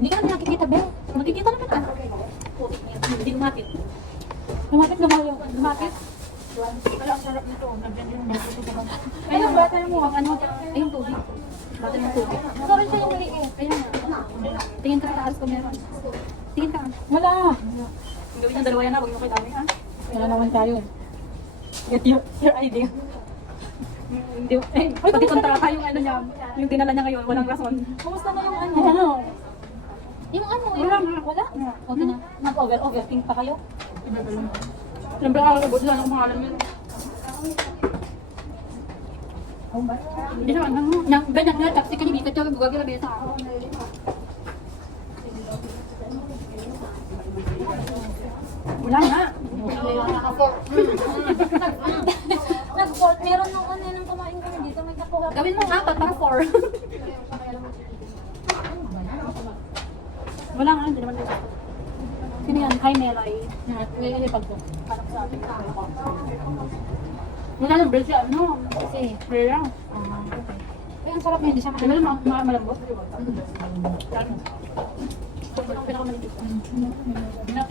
Hindi ka naman nakikita, Bel. Makikita naman ka. Hindi lumapit. Lumapit na ba yung lumapit? Wala, ang sarap nito. Ay, yung bata mo, ano? Ay, yung tubig. Bata yung tubig. Sorry siya yung maliit. Ayun nga. Tingin ka sa taas kung meron. Tingin ka. Wala. Gawin ng dalawa yan na, huwag mo kayo dami, ha? Wala naman tayo. Get your idea. Hindi, pati kontrata yung ano niya, yung dinala niya ngayon, walang rason. Kumusta na yung ano? Yung ano, wala. Okay na. Nag-overthink pa kayo? Siyempre kakagabot lang ang pangalan yun. Hindi naman, ganyan nga, tapos ikanibita siya, gagawin na besa ako. Wala nga. Nag-4, meron nung ano nang kumain kami dito, may nakuha. Gawin mo nga, pang 4. Wala nga, hindi naman dito. Sino yan? Hi, Melay. Nilipag ko. Parang sa atin. Wala lang, bread siya, ano? Kasi, bread lang. Ay, ang sarap niya, hindi siya Di ba lang malambot?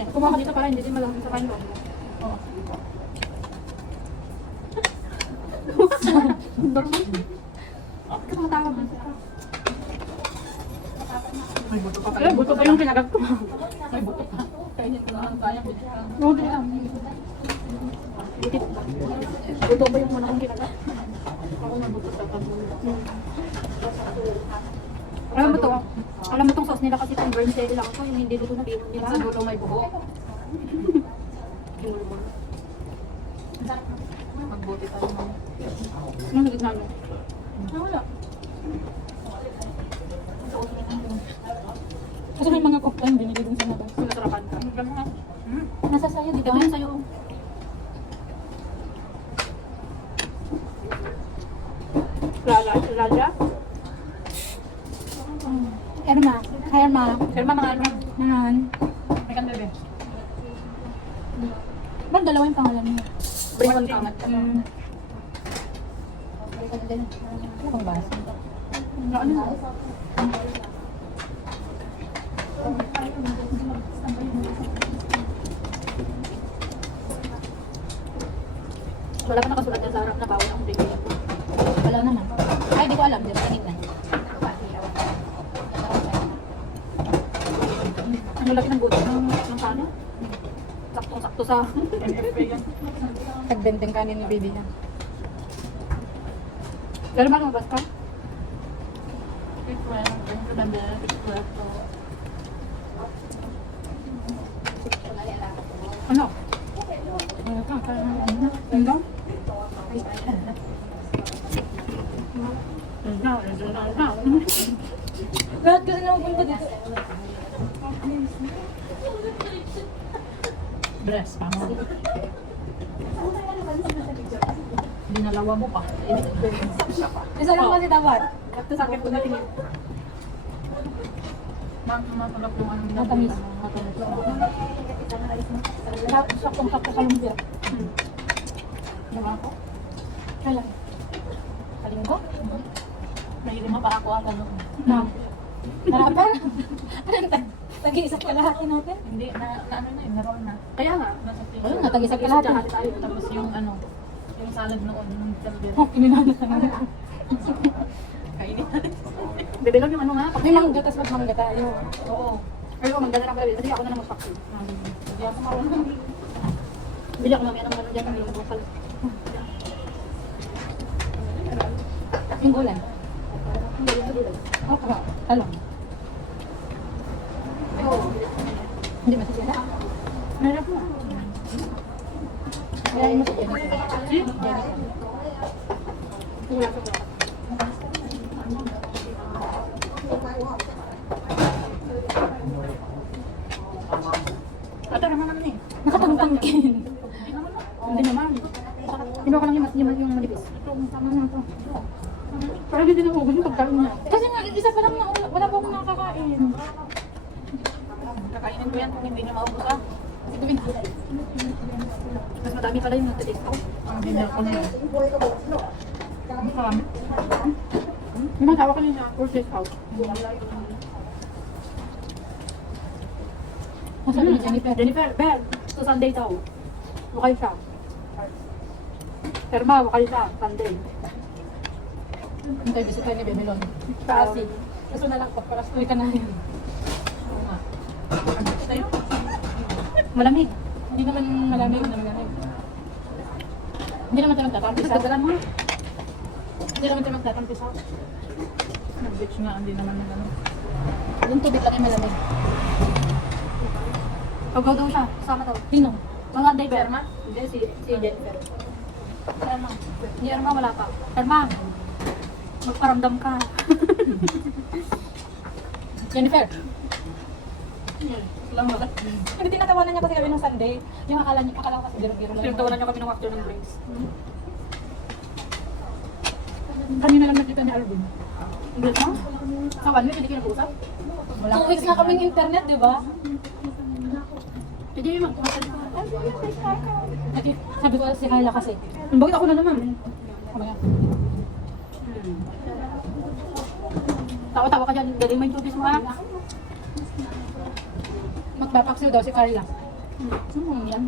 Kumuha ka dito para hindi din malambot sa kanyo. Kumatawag mo. May buto pa pala. Buto pa yung pinagag ko. May buto pa. Kainin ko lang kaya. Oo, di lang. Buto pa yung muna kong pinagag. Ako na buto sa pagbulo. Alam mo to, alam mo tong sauce nila kasi itong vermicelli lang ito, yung hindi luto na bihon nila. Sa dulo may buho. Magbuti tayo mo. Anong higit na ano? Wala. Kasi may mga cocktail binili dun sa labas. Sinasarapan ka. Nasa sayo dito. Ito yung sayo. Lala? Erma. Erma. Erma mga ano? Naman. May kan bebe. Ba't dalawa yung pangalan niya? Bring one kamat. Ano kang basa? Ano? Wala pa nakasulat dyan sa harap na bawal ang bigay. Wala naman. Ay, di ko alam. Di ko tingin. Ang laki ng buto ng sana. Saktong-sakto sa Tagbenteng kanin ni baby niya. pero ba lumabas ka? Ano? Ano ka? Ano? Lahat kasi naman dito. Dress, pamo. Dinalawa mo pa. Isa lang kasi dapat. Ito sa akin po natingin. Matulap yung anong Matamis. Saktong-sakto sa lumpia. Diba ako? Kailan? Kalinggo? Mahilig mo pa ako ang ano. Ma'am. Harapan? Anong tag-iisang kalahati natin? Hindi, na ano na yun, naroon na. Kaya nga. Ayun, natag-isang kalahati. Tapos yung ano, yung salad noon, yung salad. Oh, kininanap na natin. Kainin natin. Bibilog yung ano nga. May mangga, tas magmangga tayo. Oo. Pero magdala na pala. Kasi ako na lang magpaksin. Hindi ako marunong. Bili ako namin ng ano dyan, yung bukal. Yung gulay. Okay. Talong. Hindi masisira. Meron po. Kaya yung masisira. Wala ko ba? Ito naman naman eh. Nakatangtangkin. Hindi naman. Kinuha ko lang yung malibis. Ito, tama na ito. Parang hindi na huwag yung pagkain niya. Kasi nga, isa pa lang na yan. Kung hindi na maubos ah. Kasi gawin na. Mas madami pala yung nagtitake out. Ang dinner ko na yun. Marami. Yung mga tawa ko niya for take out. Ang sabi ni Jennifer. Jennifer, Bel, sa Sunday daw. Wakay siya. Terma, wakay siya. Sunday. Yung tayo bisita ni Bebelon. Kasi, Kaso na lang, para story ka na yun. malamig. Hindi naman malamig na malamig. Hindi naman tayo magtatampisaw. Isagdagan mo. Hindi naman tayo magtatampisaw. Nag-beach nga, hindi naman yung ano. Yung tubig lang ay malamig. Pagaw daw siya. Sama daw. Sino? Mga day, Berma? Hindi, si Jennifer. Terma. Hindi, Erma, wala pa. Erma, magparamdam ka. Jennifer. Salamat. Hindi tinatawanan niya kasi kami nung Sunday. Yung akala ko kasi biro-biro lang. Pinagtawanan niyo kami ng actor ng Grace. Kanina lang nakita ni Alvin. English mo? Sa 1 week, hindi kayo nag-uusap? 2 weeks na kaming internet, di ba? Hindi kayo mag-uusap. Sabi ko si Carla kasi. Bakit ako na naman? Kamaya. Tawa-tawa ka dyan. Galing mo yung tubis mo ha? Magpapaksiw daw si Carla. Yan.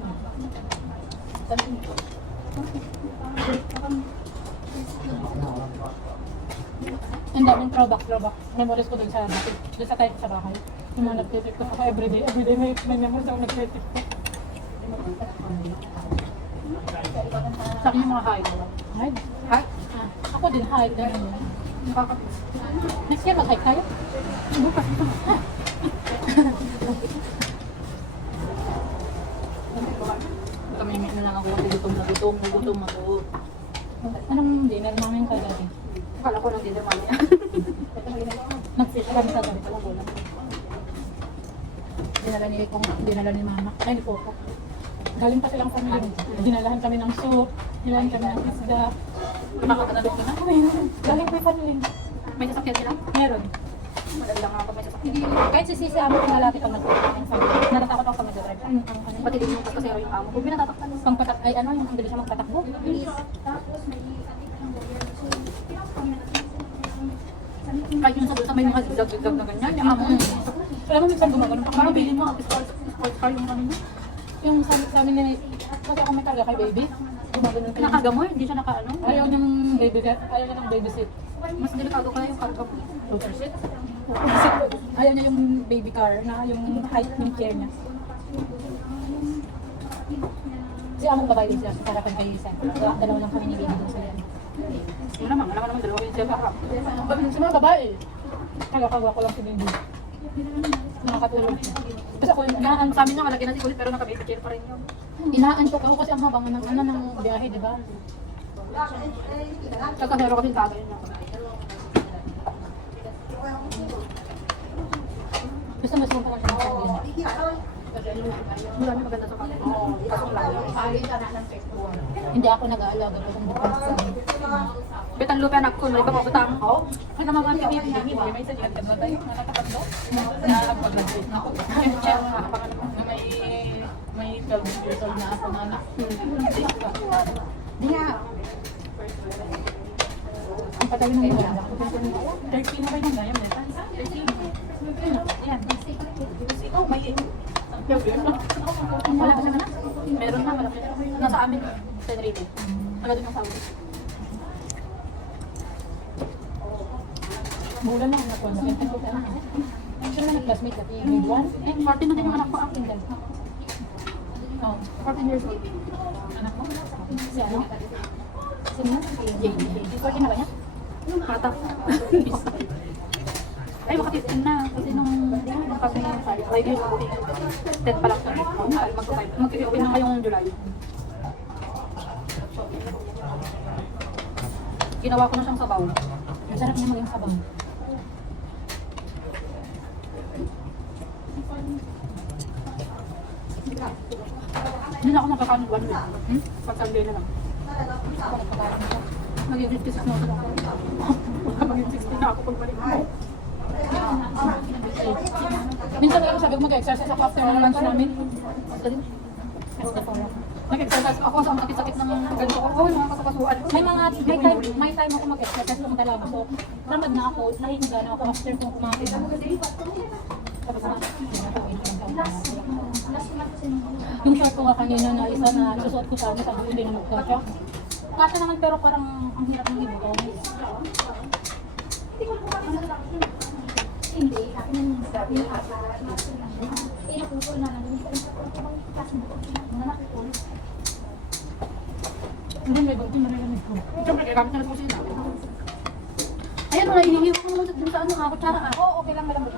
Ang daming throwback. Memories ko dun sa type sa bahay. Yung mga nag-tiktok ako everyday. Everyday may memories ako nag-tiktok. Sa akin yung mga high. Hide? High? Ah, ako din hide. Ganun yun. Nakakapit. Next year mag-hide tayo? Bukas ito. Kamimik na lang ako kasi gutom ako. Anong dinner namin kagabi? Akala ko lang dinner mamaya. Nag-fish kami sa gabi pala ulam. Dinala ni Mama. Ay, ni Popo. Galing pa silang family. Dinalahan kami ng soup. Dinalahan kami ng isda. Makakatanabi ko na. Galing pa yung family. May sasakyan sila? Meron. Madali lang ako may sasakyan. Kahit si Sisi amo ko malaki pag nagpunta ng family. Natatakot ako pag nag-drive. Pati din yung kasi yung amo. Kung pinatatakpan mo. Pang patak ay ano, yung ang bilis siya magpatakbo. Kahit yung sa may mga zigzag na ganyan. Yung amo. Alam mo, minsan gumagano pa. Parang bilhin mo, sports car yung kanina. Yung sa amin na, kasi ako may karga kay baby. Gumagano ka. Nakaga mo, hindi siya nakaano. Ayaw niya ng baby seat. Mas delikado ka yung karga mo. Motor seat. Ayaw niya yung baby car na yung height ng chair niya. Kasi among babae din sila sa harapan kay Isa. Dalawa lang kami ni baby doon sa yan. Wala naman dalawa yung siya harap. Sa mga babae, nagkakagawa ko lang si baby. Nakakatulog siya. Kasi ako, Sa amin nga, malaki na si Kulit pero naka-baby chair pa rin yun. inaantok ako kasi ang habang ng biyahe, di ba? Nagkasero kasi tagay niya. Gusto mo sumpa lang siya ng sabi niya. Marami maganda sa kanila. Pasok lang. Hindi ako nag-aalaga kasi hindi ko sa Betan lupa anak ko, may pagkakutang. Ay, naman mga pinipili, hindi may sa diyan ka tayo, nakakapagdo. Nakakapag-graduate na ako. Check, May 12 years old na ako na anak. Ang patayin ng mga anak ko. 13 na ba yung gaya mo? 13. Yan. Oh, may Wala ka na? Meron na, malaki. Nasa amin, Tenerife. Taga din ang sabi. Bulan na anak ko. Sure na nag-classmate ka, grade 1? Eh, 14 na din yung anak ko. Akin din. Oh, 14 years old. Anak ko? Si ano? Sino? JD. 14 na ba niya? Bata. Ay, baka 15 na. Kasi nung kami 5 years old, 10 pa lang kami. Mag-open na ngayong July. Ginawa ko na siyang sabaw. Masarap naman yung sabang. Hindi na ako nakakain 1 week. Pag Sunday na lang. Ako nagpakain ko. Maging 56 na ako. Baka maging 60 na ako pagbalik ko. Minsan lang sabi ko mag-exercise ako after ng lunch namin. Nag-exercise ako sa sakit-sakit ng ganito ko. Oh, mga kasukasuan. May time ako mag-exercise kung talaga. So, ramad na ako, nahihinga na ako after kong kumain. Tapos na, Yung short ko nga kanina na isa na susuot ko sana, sabi ko hindi na magkasya. kasha naman pero parang ang hirap ng libro. Hindi, may bago yung narinig ko. Siyempre, kaya gamit na sa kusina. Ayan, wala inihiwa ko naman sa ano nga, kutsara ah. Oo, okay lang, malambot.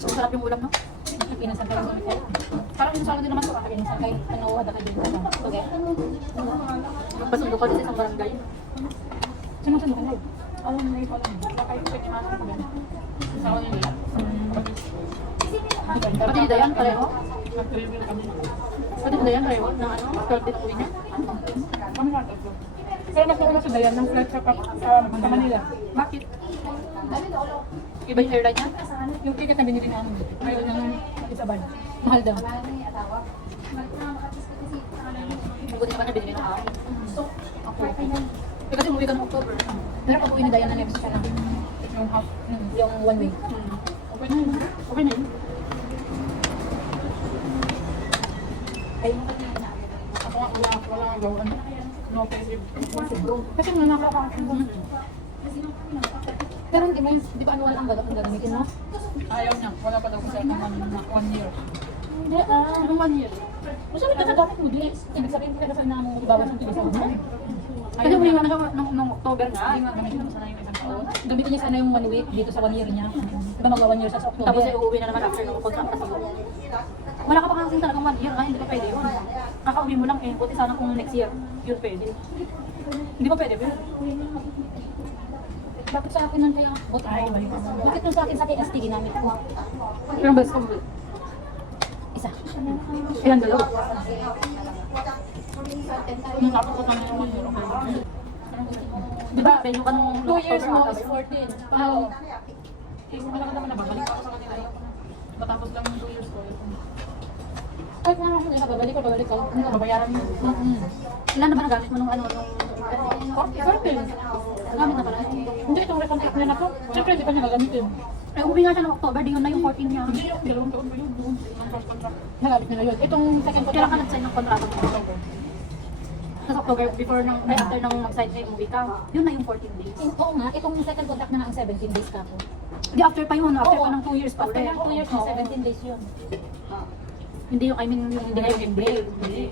Sarap yung ulam, no? Pinasangkay yung gamit kayo. Parang yung salo din naman ko. Pinasangkay, panawa, daka din ka lang. Okay. Pasundo ka din sa isang barangay. Sinusunod ka na. Alam na ikaw lang. Kahit pwede naman ako ganun. Sa ako nila. Pati ni Dayan, pareho. Nag-review kami. Pati ni Dayan, pareho. Na ano, 12 din uwi niya. Kami nga tatlo. Pero mas nauna sa Dayan ng flight sa Manila. Bakit? Iba yung airline niya? Yung ticket na binili namin, ayaw nang isabay. Mahal daw. Buti naman niya binili na ako. Ako. Eh, kasi umuwi ka ng October. Pero pag uwi ni Dayan na next siya na. Yung half. Yung one way. Okay na yun. Okay na yun. Ako nga wala nga gawin. No pay. Kasi nga nakaka-ako. Pero hindi mo yun, di ba anual ang gagamitin mo? Ayaw niya. Wala pa daw kasi ako na 1 year. Hindi, Anong 1 year? Masabi ka sa gamit mo, di. Ibig sabihin ko na sa namin ibawas yung tilis mo. Kasi umuwi nga na siya nung October nga. Hindi nga gamitin mo sana yung isang taon. Gamitin niya sana yung 1 week dito sa 1 year niya. Diba mag 1 year sa October? Tapos ay uuwi na naman after ng contract kasi. Wala ka pa kasi talagang 1 year, hindi pa pwede yun. Kakauwi mo lang eh, buti sana kung next year, yun pwede. Hindi pa pwede, pero Bakit sa akin nun kaya? Bakit nun sa akin sa TST ginamit ko? yung best ko. Isa. Ilan dalawa? Nung tapos ko kami yung 1 year. Di ba, venue ka nung 2 years mo October, is 14. Eh, kung wala ka naman nababalik ako sa kanila. Ayaw ko na. Matapos lang yung 2 years ko. Kahit nga ako nila, babalik ko. Babayaran mo. Ilan na ba nagamit mo nung ano, nung 14. Nagamit na pala. Hindi, itong recontract niya na to. Siyempre, hindi pa niya gagamitin. Eh, umuwi nga siya ng October, di yun na yung 14 niya. Hindi yung 2 taon ba yun? Doon. Ang first contract. Nagamit niya na yun. Itong second Kailan ka contract. nag-sign ng kontrata mo? Sa October, before ng, ay after ng mag-sign kayo, umuwi ka. Yun na yung 14 days. Oo nga, itong second contract na nga ang 17 days ka po. Di after pa yun, after Oo. pa ng 2 years pa After ulit. ng 2 years na 17 days yun. Hindi yung, I mean, yung hindi na yung break. Hindi.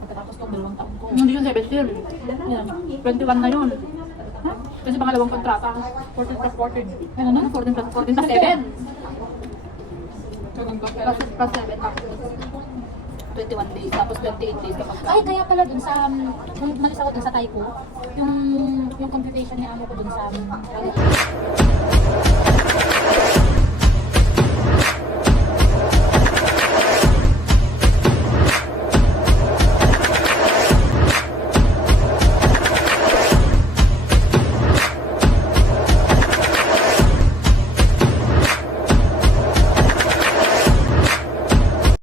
Pagkatapos ko, 2 taon ko. Hindi yung 17. Yan. 21 na yun. Kasi pangalawang kontrata. 14 plus 14. Ano na? 14 plus 14 plus 7. Kaganda Plus 7 tapos 21 days, tapos 28 days kapag Ay, kaya pala dun sa, nung umalis ako dun sa Taiko, yung computation ni amo ko dun sa,